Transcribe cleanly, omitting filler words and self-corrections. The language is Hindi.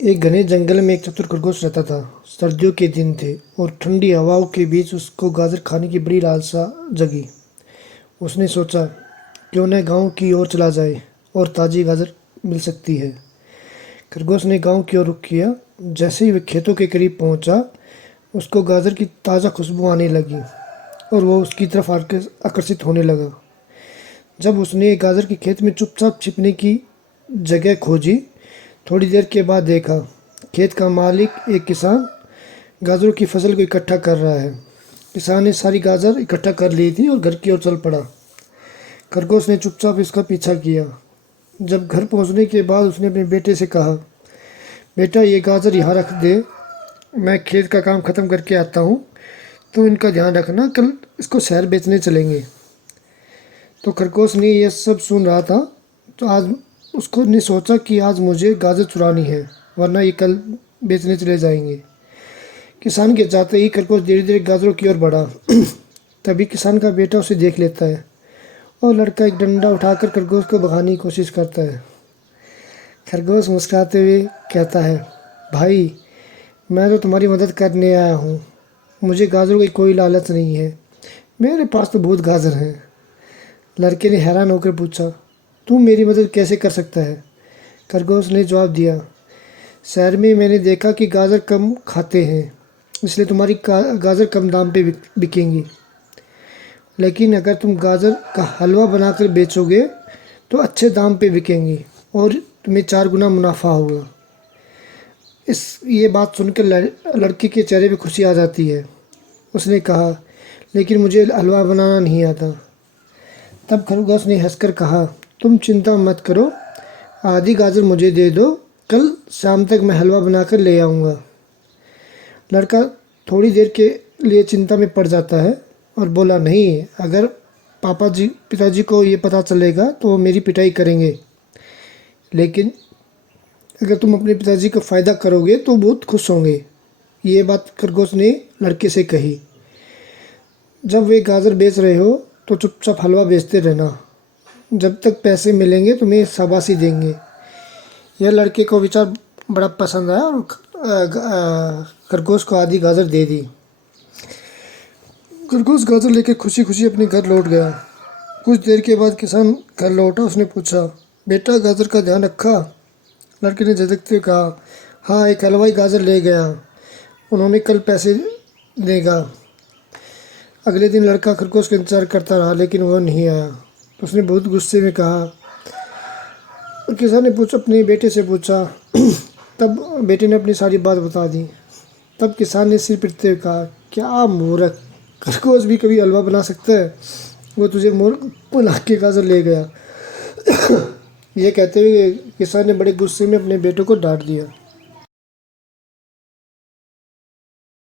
एक घने जंगल में एक चतुर खरगोश रहता था। सर्दियों के दिन थे और ठंडी हवाओं के बीच उसको गाजर खाने की बड़ी लालसा जगी। उसने सोचा, क्यों न गांव की ओर चला जाए और ताज़ी गाजर मिल सकती है। खरगोश ने गांव की ओर रुख किया। जैसे ही वह खेतों के करीब पहुंचा, उसको गाजर की ताज़ा खुशबू आने लगी और वो उसकी तरफ आकर्षित होने लगा। जब उसने गाजर के खेत में चुपचाप छिपने की जगह खोजी, थोड़ी देर के बाद देखा, खेत का मालिक एक किसान गाजरों की फसल को इकट्ठा कर रहा है। किसान ने सारी गाजर इकट्ठा कर ली थी और घर की ओर चल पड़ा। खरगोश ने चुपचाप इसका पीछा किया। जब घर पहुंचने के बाद उसने अपने बेटे से कहा, बेटा, ये गाजर यहाँ रख दे, मैं खेत का काम ख़त्म करके आता हूँ। तो इनका ध्यान रखना, कल इसको शहर बेचने चलेंगे। तो खरगोश ने यह सब सुन रहा था। तो आज उसको ने सोचा कि आज मुझे गाजर चुरानी है, वरना ये कल बेचने चले जाएंगे। किसान के जाते ही खरगोश धीरे धीरे गाजरों की ओर बढ़ा। तभी किसान का बेटा उसे देख लेता है और लड़का एक डंडा उठाकर खरगोश को भगाने की कोशिश करता है। खरगोश मुस्कुराते हुए कहता है, भाई, मैं तो तुम्हारी मदद करने आया हूँ। मुझे गाजरों की कोई लालच नहीं है, मेरे पास तो बहुत गाजर हैं। लड़के ने हैरान होकर पूछा, तू मेरी मदद कैसे कर सकता है? खरगोश ने जवाब दिया, शहर में मैंने देखा कि गाजर कम खाते हैं, इसलिए तुम्हारी गाजर कम दाम पे बिकेंगी। लेकिन अगर तुम गाजर का हलवा बनाकर बेचोगे तो अच्छे दाम पे बिकेंगी और तुम्हें 4 गुना मुनाफा होगा। ये बात सुनकर लड़के के चेहरे पे खुशी आ जाती है। उसने कहा, लेकिन मुझे हलवा बनाना नहीं आता। तब खरगोश ने हंसकर कहा, तुम चिंता मत करो, आधी गाजर मुझे दे दो, कल शाम तक मैं हलवा बनाकर ले आऊँगा। लड़का थोड़ी देर के लिए चिंता में पड़ जाता है और बोला, नहीं, अगर पिताजी को ये पता चलेगा तो वो मेरी पिटाई करेंगे, लेकिन अगर तुम अपने पिताजी को फ़ायदा करोगे तो बहुत खुश होंगे। ये बात खरगोश ने लड़के से कही। जब वे गाजर बेच रहे हो तो चुपचाप हलवा बेचते रहना, जब तक पैसे मिलेंगे तुम्हें शाबाशी देंगे। यह लड़के को विचार बड़ा पसंद आया और खरगोश को आधी गाजर दे दी। खरगोश गाजर लेकर खुशी खुशी अपने घर लौट गया। कुछ देर के बाद किसान घर लौटा। उसने पूछा, बेटा, गाजर का ध्यान रखा? लड़के ने झिझकते हुए कहा, हाँ, एक हलवाई गाजर ले गया, उन्होंने कल पैसे देगा। अगले दिन लड़का खरगोश का इंतजार करता रहा, लेकिन वह नहीं आया। तो उसने बहुत गुस्से में कहा। और किसान ने अपने बेटे से पूछा। तब बेटे ने अपनी सारी बात बता दी। तब किसान ने सिर पीटते हुए कहा, क्या मूर्ख, खरगोश भी कभी हलवा बना सकता है? वो तुझे मूर्ख बना के गाजर ले गया। ये कहते हुए किसान ने बड़े गुस्से में अपने बेटे को डांट दिया।